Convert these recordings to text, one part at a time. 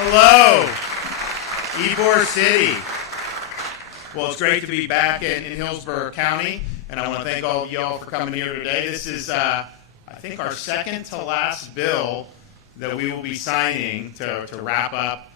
Hello, Ybor City. Well, it's great to be back in Hillsborough County, and I want to thank all of y'all for coming here today. This is, I think, our second to last bill that we will be signing to wrap up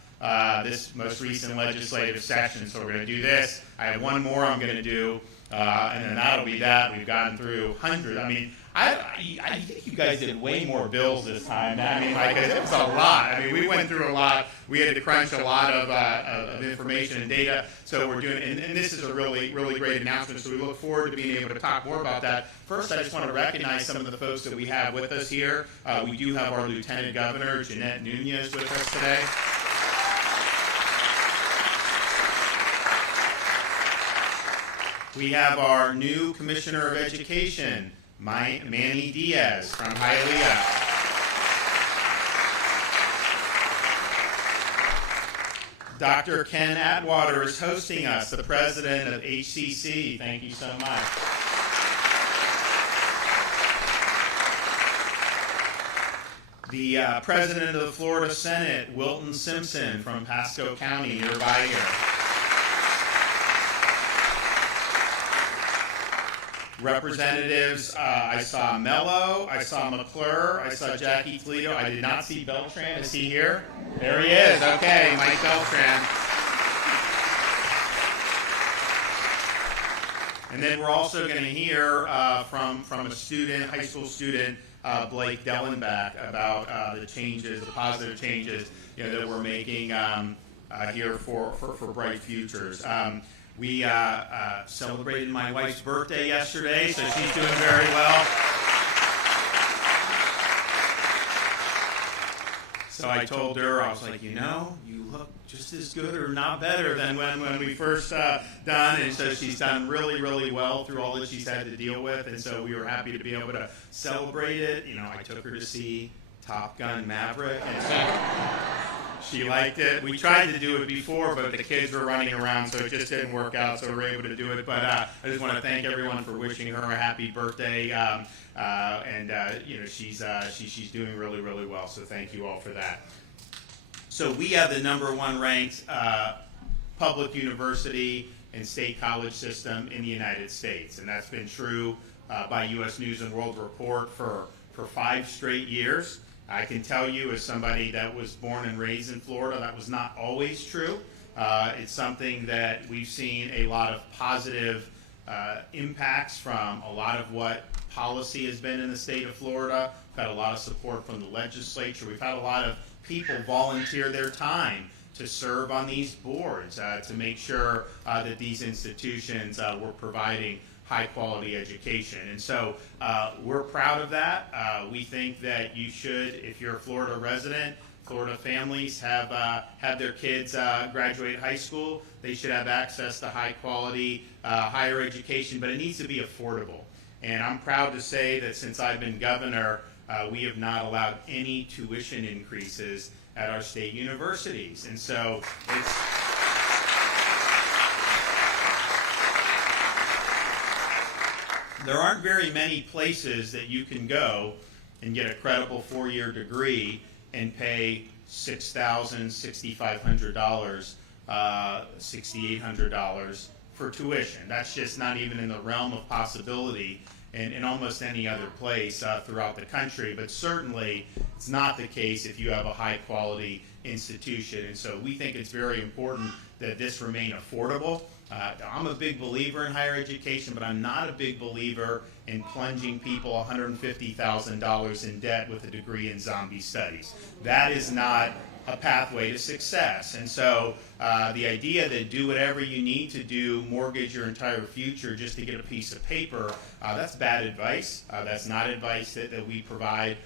this most recent legislative session. So we're going to do this. I have one more I'm going to do, and then that'll be that. We've gotten through hundreds. I mean, I think you guys did way more bills this time. I mean, like, it was a lot. I mean, we went through a lot. We had to crunch a lot of information and data. So we're doing, and this is a really, really great announcement. So we look forward to being able to talk more about that. First, I just want to recognize some of the folks that we have with us here. We do have our Lieutenant Governor, Jeanette Nunez, with us today. We have our new Commissioner of Education, Manny Diaz from Hialeah. Dr. Ken Atwater is hosting us, the president of HCC. Thank you so much. The president of the Florida Senate, Wilton Simpson from Pasco County, nearby here. Representatives, I saw Mello, I saw McClure, I saw Jackie Toledo. I did not see Beltran. Is he here? There he is. Okay, Mike Beltran. And then we're also going to hear from a student, high school student, Blake Dellenbach, about the changes, the positive changes, that we're making here for Bright Futures. We celebrated my wife's birthday yesterday, so she's doing very well. So I told her, I was like, you look just as good or not better than when we first done. And so she's done really, really well through all that she's had to deal with. And so we were happy to be able to celebrate it. I took her to see Top Gun Maverick. And so she liked it. We tried to do it before, but the kids were running around, so it just didn't work out, so we were able to do it. But I just want to thank everyone for wishing her a happy birthday. She's doing really, really well, so thank you all for that. So we have the #1 ranked public university and state college system in the United States, and that's been true by U.S. News and World Report for 5 straight years. I can tell you, as somebody that was born and raised in Florida, that was not always true. It's something that we've seen a lot of positive impacts from a lot of what policy has been in the state of Florida. We've had a lot of support from the legislature. We've had a lot of people volunteer their time to serve on these boards to make sure that these institutions were providing high-quality education. And so we're proud of that. We think that you should, if you're a Florida resident, Florida families have their kids graduate high school. They should have access to high-quality higher education, but it needs to be affordable. And I'm proud to say that since I've been governor, we have not allowed any tuition increases at our state universities. And so it's... There aren't very many places that you can go and get a credible 4-year degree and pay $6,000, $6,500, $6,800 for tuition. That's just not even in the realm of possibility in almost any other place throughout the country. But certainly, it's not the case if you have a high-quality institution. And so we think it's very important that this remain affordable. I'm a big believer in higher education, but I'm not a big believer in plunging people $150,000 in debt with a degree in zombie studies. That is not a pathway to success. And so the idea that do whatever you need to do, mortgage your entire future just to get a piece of paper, that's bad advice. That's not advice that we provide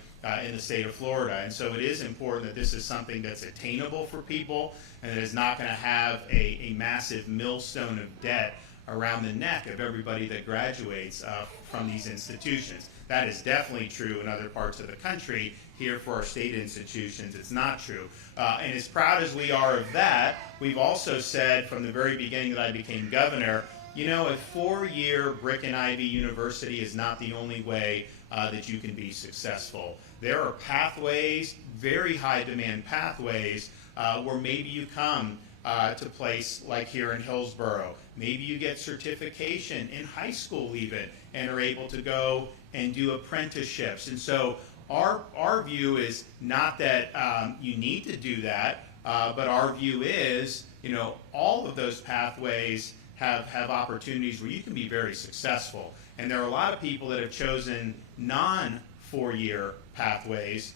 in the state of Florida. And so it is important that this is something that's attainable for people and that is not going to have a massive millstone of debt around the neck of everybody that graduates from these institutions. That is definitely true in other parts of the country. Here for our state institutions, it's not true. And as proud as we are of that, we've also said from the very beginning that I became governor, a 4-year brick and ivy university is not the only way that you can be successful. There are pathways, very high demand pathways, where maybe you come to a place like here in Hillsborough. Maybe you get certification in high school even and are able to go and do apprenticeships. And so our view is not that you need to do that, but our view is, all of those pathways have opportunities where you can be very successful. And there are a lot of people that have chosen non-4-year pathways,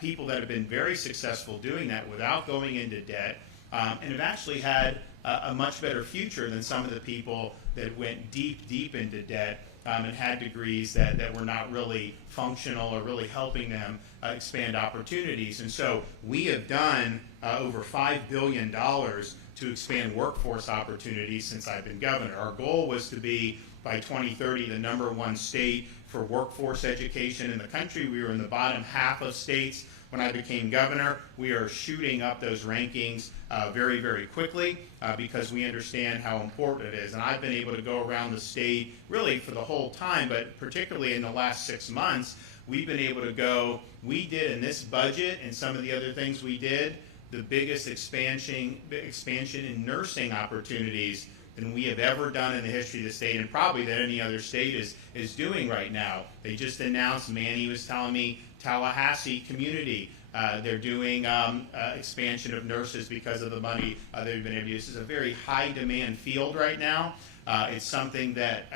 people that have been very successful doing that without going into debt, and have actually had a much better future than some of the people that went deep into debt and had degrees that were not really functional or really helping them expand opportunities. And so we have done over $5 billion to expand workforce opportunities since I've been governor. Our goal was to be, by 2030, the #1 state for workforce education in the country. We were in the bottom half of states when I became governor. We are shooting up those rankings very, very quickly because we understand how important it is. And I've been able to go around the state really for the whole time, but particularly in the last 6 months, we've been able to go, we did in this budget and some of the other things we did, the biggest expansion in nursing opportunities than we have ever done in the history of the state, and probably that any other state is doing right now. They just announced, Manny was telling me, Tallahassee community. They're doing expansion of nurses because of the money they've been able to use. This is a very high demand field right now. It's something that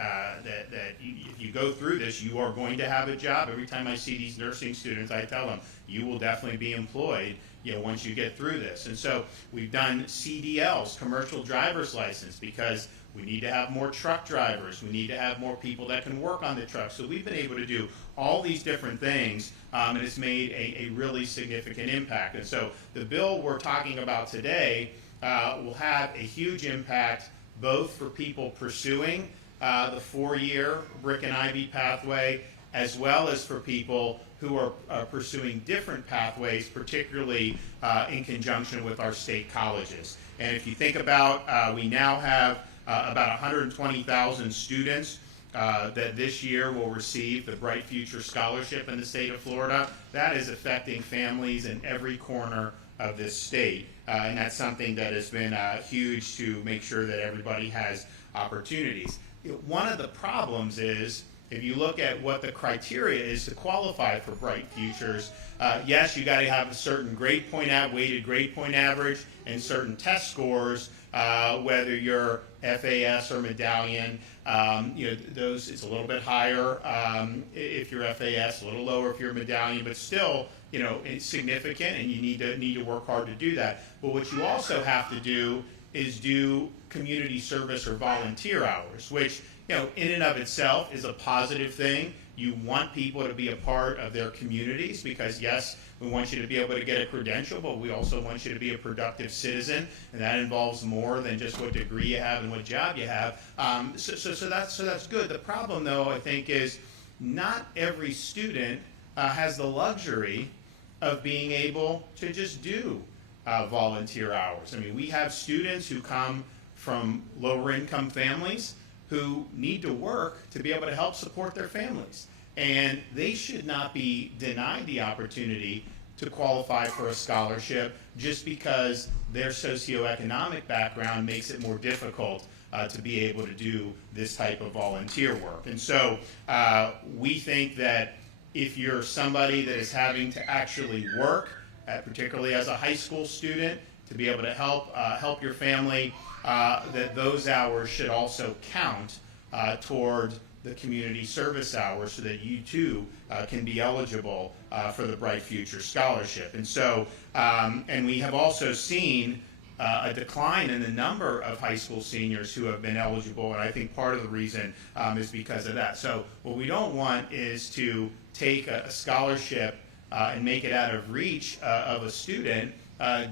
if you go through this, you are going to have a job. Every time I see these nursing students, I tell them, you will definitely be employed once you get through this. And so we've done CDLs, commercial driver's license, because we need to have more truck drivers. We need to have more people that can work on the truck. So we've been able to do all these different things, and it's made a really significant impact. And so the bill we're talking about today will have a huge impact both for people pursuing the 4-year Brick and Ivy pathway, as well as for people who are pursuing different pathways, particularly in conjunction with our state colleges. And if you think about, we now have about 120,000 students that this year will receive the Bright Future Scholarship in the state of Florida. That is affecting families in every corner of this state. And that's something that has been huge to make sure that everybody has opportunities. One of the problems is, if you look at what the criteria is to qualify for Bright Futures, yes, you got to have a certain weighted grade point average and certain test scores, whether you're FAS or medallion. Those, it's a little bit higher if you're FAS, a little lower if you're medallion, but still, it's significant, and you need to work hard to do that. But what you also have to do is do community service or volunteer hours, which in and of itself is a positive thing. You want people to be a part of their communities because, yes, we want you to be able to get a credential, but we also want you to be a productive citizen, and that involves more than just what degree you have and what job you have. So that's good. The problem, though, I think, is not every student has the luxury of being able to just do volunteer hours. I mean, we have students who come from lower income families who need to work to be able to help support their families. And they should not be denied the opportunity to qualify for a scholarship just because their socioeconomic background makes it more difficult to be able to do this type of volunteer work. And so we think that if you're somebody that is having to actually work, particularly as a high school student, to be able to help your family, that those hours should also count toward the community service hours so that you too can be eligible for the Bright Future Scholarship. And so, and we have also seen a decline in the number of high school seniors who have been eligible, and I think part of the reason is because of that. So what we don't want is to take a scholarship and make it out of reach of a student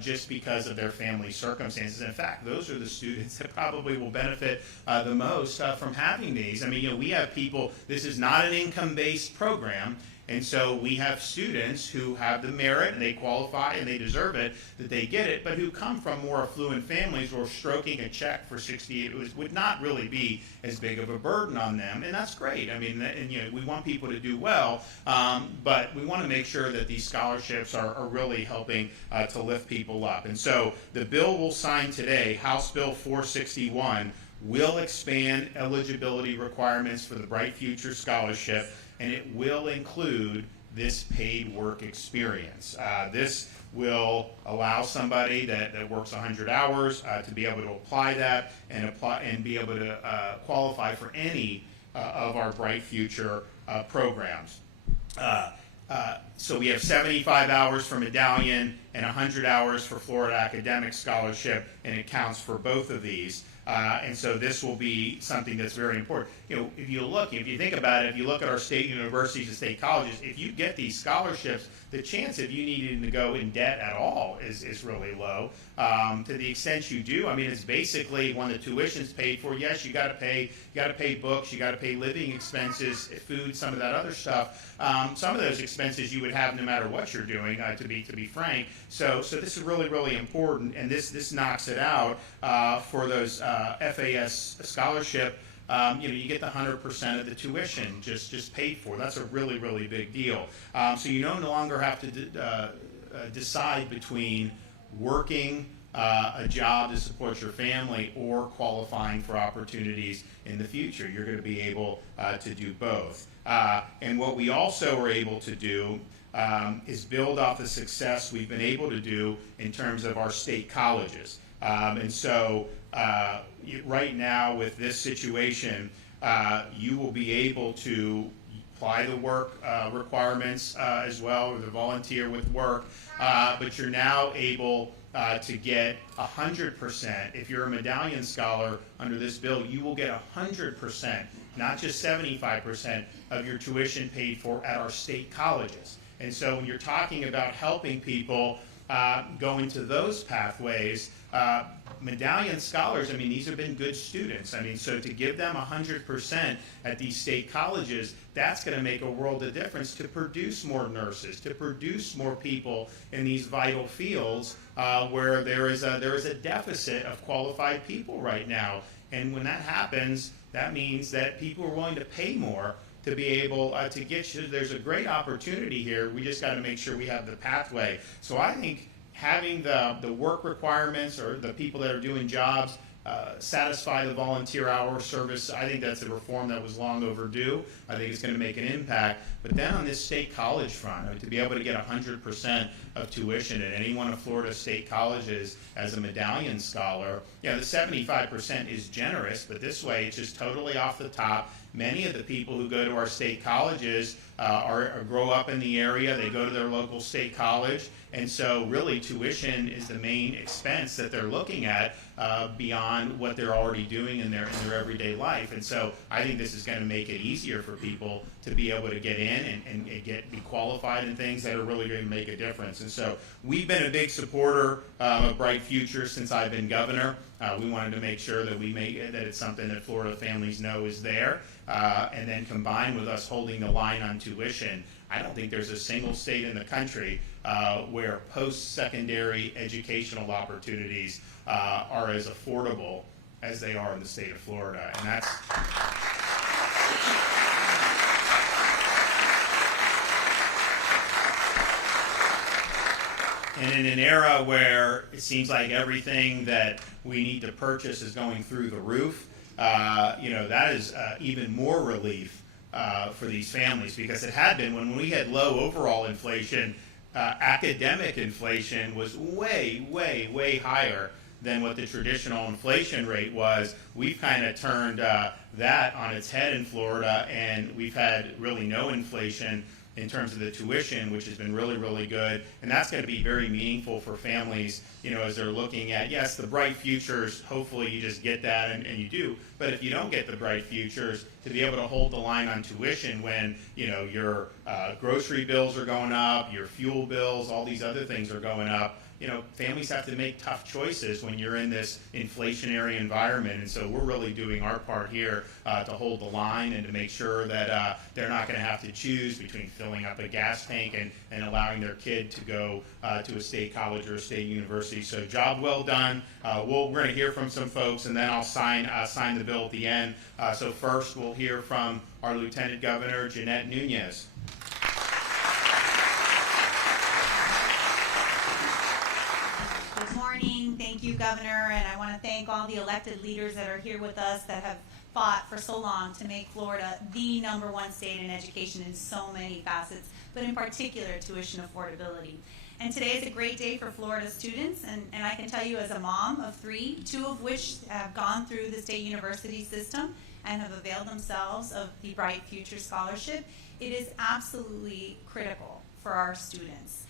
just because of their family circumstances. In fact, those are the students that probably will benefit the most from having these. I mean, we have people, this is not an income-based program, And so we have students who have the merit and they qualify and they deserve it, that they get it, but who come from more affluent families where stroking a check for 68 would not really be as big of a burden on them. And that's great. I mean, and, you know, we want people to do well, but we want to make sure that these scholarships are really helping to lift people up. And so the bill we'll sign today, House Bill 461, will expand eligibility requirements for the Bright Future Scholarship, and it will include this paid work experience. This will allow somebody that works 100 hours to be able to apply that and be able to qualify for any of our Bright Future programs. So we have 75 hours for Medallion and 100 hours for Florida Academic Scholarship, and it counts for both of these. And so this will be something that's very important. You know, if you think about it, if you look at our state universities and state colleges, if you get these scholarships, the chance of you needing to go in debt at all is really low. To the extent you do, I mean, it's basically when the tuition's paid for. Yes, you got to pay books, you got to pay living expenses, food, some of that other stuff. Some of those expenses you would have no matter what you're doing. To be frank, so this is really important, and this knocks it out for those FAS scholarship. You know, you get the 100% of the tuition just paid for. That's a really big deal. So you no longer have to decide between working a job to support your family or qualifying for opportunities in the future. You're going to be able to do both. And what we also are able to do is build off the success we've been able to do in terms of our state colleges. And so right now with this situation, you will be able to apply the work requirements as well, or the volunteer with work, but you're now able to get 100%. If you're a Medallion Scholar under this bill, you will get 100%, not just 75% of your tuition paid for at our state colleges. And so when you're talking about helping people go into those pathways, Medallion Scholars, I mean, these have been good students. I mean, so to give them 100% at these state colleges, that's going to make a world of difference to produce more nurses, to produce more people in these vital fields where there is a deficit of qualified people right now. And when that happens, that means that people are willing to pay more to be able to get you. There's a great opportunity here. We just got to make sure we have the pathway. So I think having the work requirements or the people that are doing jobs satisfy the volunteer hour service, I think that's a reform that was long overdue. I think it's going to make an impact. But then on this state college front, I mean, to be able to get 100% of tuition at any one of Florida state colleges as a Medallion Scholar, yeah, the 75% is generous, but this way it's just totally off the top. Many of the people who go to our state colleges grow up in the area. They go to their local state college. And so really tuition is the main expense that they're looking at beyond what they're already doing in their everyday life. And so I think this is going to make it easier for people to be able to get in and be qualified in things that are really going to make a difference. And so we've been a big supporter of Bright Future since I've been governor. We wanted to make sure that that it's something that Florida families know is there. And then combined with us holding the line on tuition, I don't think there's a single state in the country where post-secondary educational opportunities are as affordable as they are in the state of Florida. And that's... And in an era where it seems like everything that we need to purchase is going through the roof, you know, that is even more relief for these families, because it had been when we had low overall inflation, academic inflation was way higher than what the traditional inflation rate was. We've kind of turned that on its head in Florida, and we've had really no inflation in terms of the tuition, which has been really good. And that's going to be very meaningful for families, you know, as they're looking at, yes, the Bright Futures, hopefully you just get that and you do. But if you don't get the Bright Futures, to be able to hold the line on tuition when, you know, your grocery bills are going up, your fuel bills, all these other things are going up, families have to make tough choices when you're in this inflationary environment, and so we're really doing our part here to hold the line and to make sure that they're not going to have to choose between filling up a gas tank and allowing their kid to go to a state college or a state university. So job well done. We're going to hear from some folks, and then I'll sign the bill at the end. So first, we'll hear from our Lieutenant Governor, Jeanette Nunez. Good morning. Thank you, Governor, and I want to thank all the elected leaders that are here with us that have fought for so long to make Florida the #1 state in education in so many facets, but in particular tuition affordability. And today is a great day for Florida students, and I can tell you as a mom of 3, 2 of which have gone through the state university system and have availed themselves of the Bright Future Scholarship, it is absolutely critical for our students.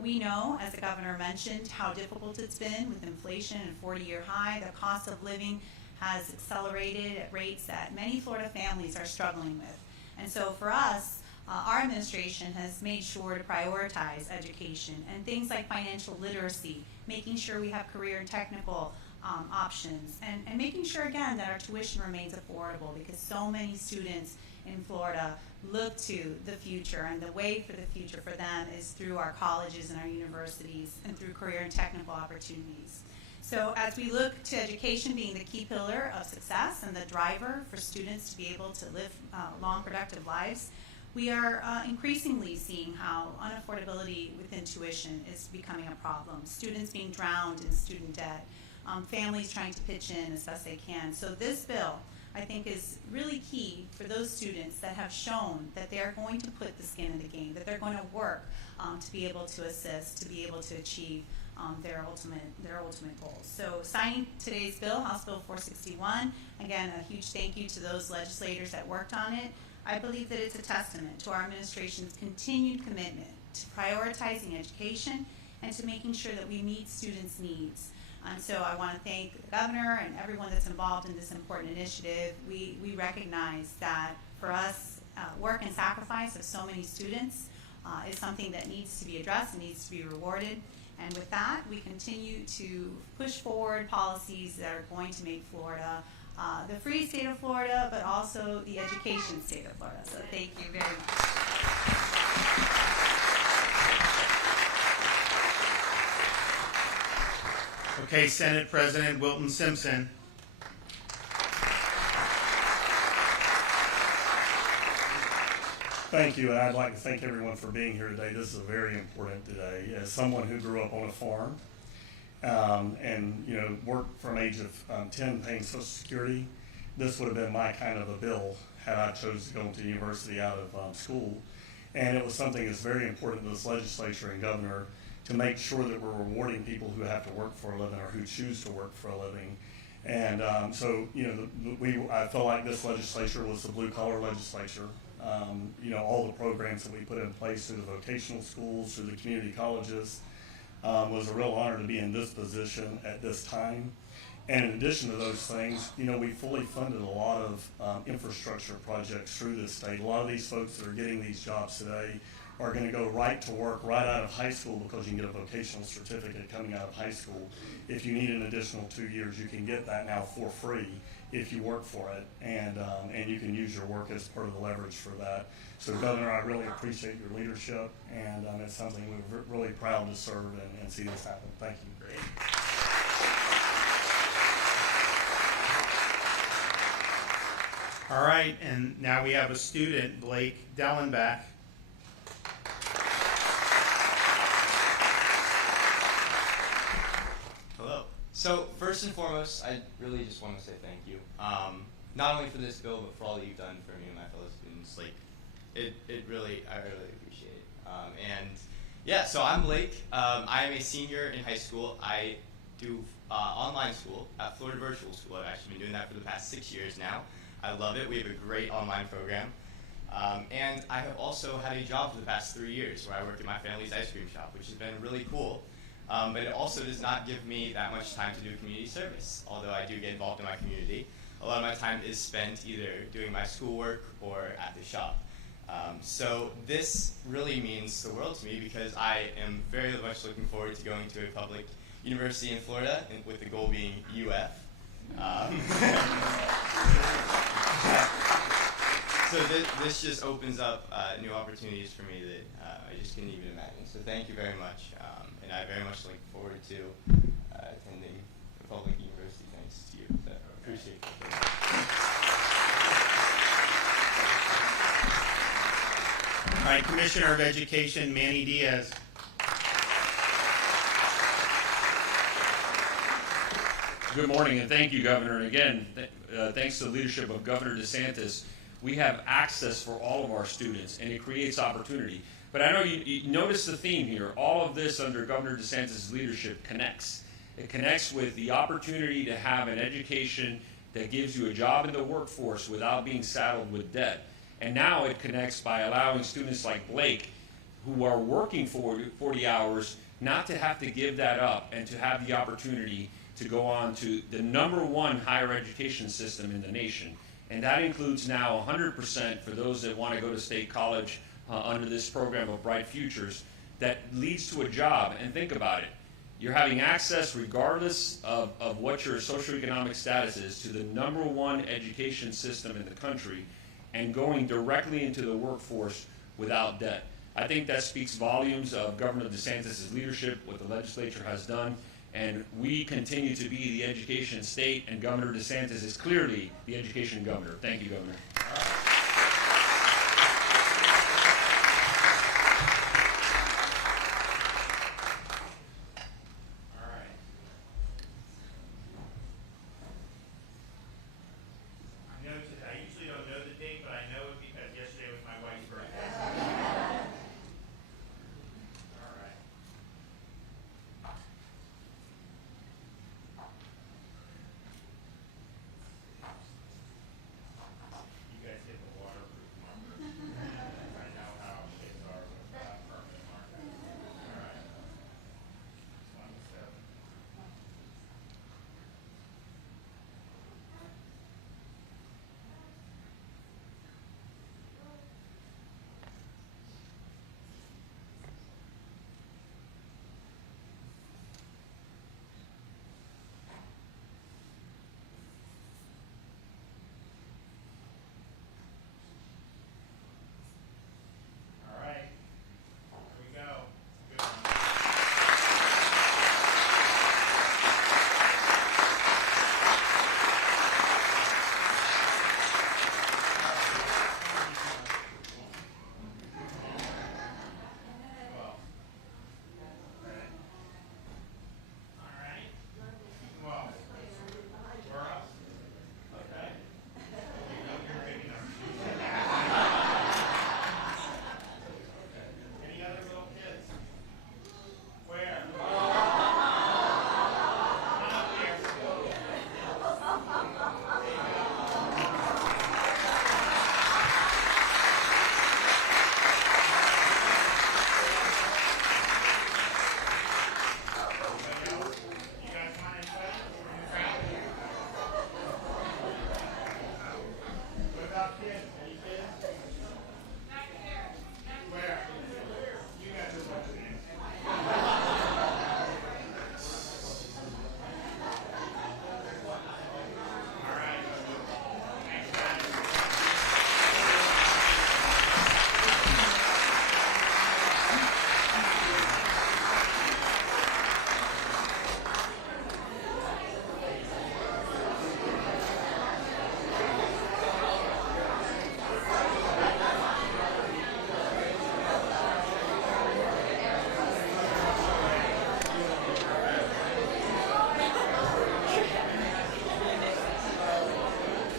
We know, as the governor mentioned, how difficult it's been with inflation and 40-year high. The cost of living has accelerated at rates that many Florida families are struggling with. And so for us, our administration has made sure to prioritize education and things like financial literacy, making sure we have career and technical options, and making sure, again, that our tuition remains affordable, because so many students in Florida look to the future, and the way for the future for them is through our colleges and our universities and through career and technical opportunities. So as we look to education being the key pillar of success and the driver for students to be able to live long, productive lives, we are increasingly seeing how unaffordability within tuition is becoming a problem. Students being drowned in student debt, families trying to pitch in as best they can. So this bill, I think, is really key for those students that have shown that they are going to put the skin in the game, that they're going to work to be able to assist, to be able to achieve their ultimate goals. So signing today's bill, House Bill 461, again, a huge thank you to those legislators that worked on it. I believe that it's a testament to our administration's continued commitment to prioritizing education and to making sure that we meet students' needs. And so I want to thank the governor and everyone that's involved in this important initiative. We recognize that for us, work and sacrifice of so many students is something that needs to be addressed and needs to be rewarded. And with that, we continue to push forward policies that are going to make Florida the free state of Florida, but also the education state of Florida. So thank you very much. Okay, Senate President Wilton Simpson. Thank you, and I'd like to thank everyone for being here today. This is a very important day. As someone who grew up on a farm and worked from age of 10 paying Social Security, this would have been my kind of a bill had I chosen to go into university out of school. And it was something that's very important to this legislature and governor to make sure that we're rewarding people who have to work for a living or who choose to work for a living. And I felt like this legislature was the blue-collar legislature. All the programs that we put in place through the vocational schools, through the community colleges, was a real honor to be in this position at this time. And in addition to those things, we fully funded a lot of infrastructure projects through this state. A lot of these folks that are getting these jobs today are going to go right to work right out of high school, because you can get a vocational certificate coming out of high school. If you need an additional 2 years, you can get that now for free if you work for it, and you can use your work as part of the leverage for that. So, Governor, I really appreciate your leadership, and it's something we're really proud to serve and see this happen. Thank you. Great. All right, and now we have a student, Blake Dellenbach. Hello. So first and foremost, I really just want to say thank you. Not only for this bill, but for all that you've done for me and my fellow students. I really appreciate it. So I'm Blake. I am a senior in high school. I do online school at Florida Virtual School. I've actually been doing that for the past 6 years now. I love it. We have a great online program. And I have also had a job for the past 3 years where I work at my family's ice cream shop, which has been really cool. But it also does not give me that much time to do community service, although I do get involved in my community. A lot of my time is spent either doing my schoolwork or at the shop. So this really means the world to me because I am very much looking forward to going to a public university in Florida, with the goal being UF. So this just opens up new opportunities for me that I just couldn't even imagine. So thank you very much, and I very much look forward to attending a public university thanks to you. So I appreciate it. All right, Commissioner of Education, Manny Diaz. Good morning, and thank you, Governor. And again, thanks to the leadership of Governor DeSantis, we have access for all of our students, and it creates opportunity. But I know you notice the theme here. All of this under Governor DeSantis' leadership connects. It connects with the opportunity to have an education that gives you a job in the workforce without being saddled with debt. And now it connects by allowing students like Blake, who are working 40 hours, not to have to give that up and to have the opportunity to go on to the #1 higher education system in the nation. And that includes now 100% for those that want to go to state college under this program of Bright Futures that leads to a job. And think about it. You're having access, regardless of what your socioeconomic status is, to the #1 education system in the country and going directly into the workforce without debt. I think that speaks volumes of Governor DeSantis' leadership, what the legislature has done, and we continue to be the education state, and Governor DeSantis is clearly the education governor. Thank you, Governor.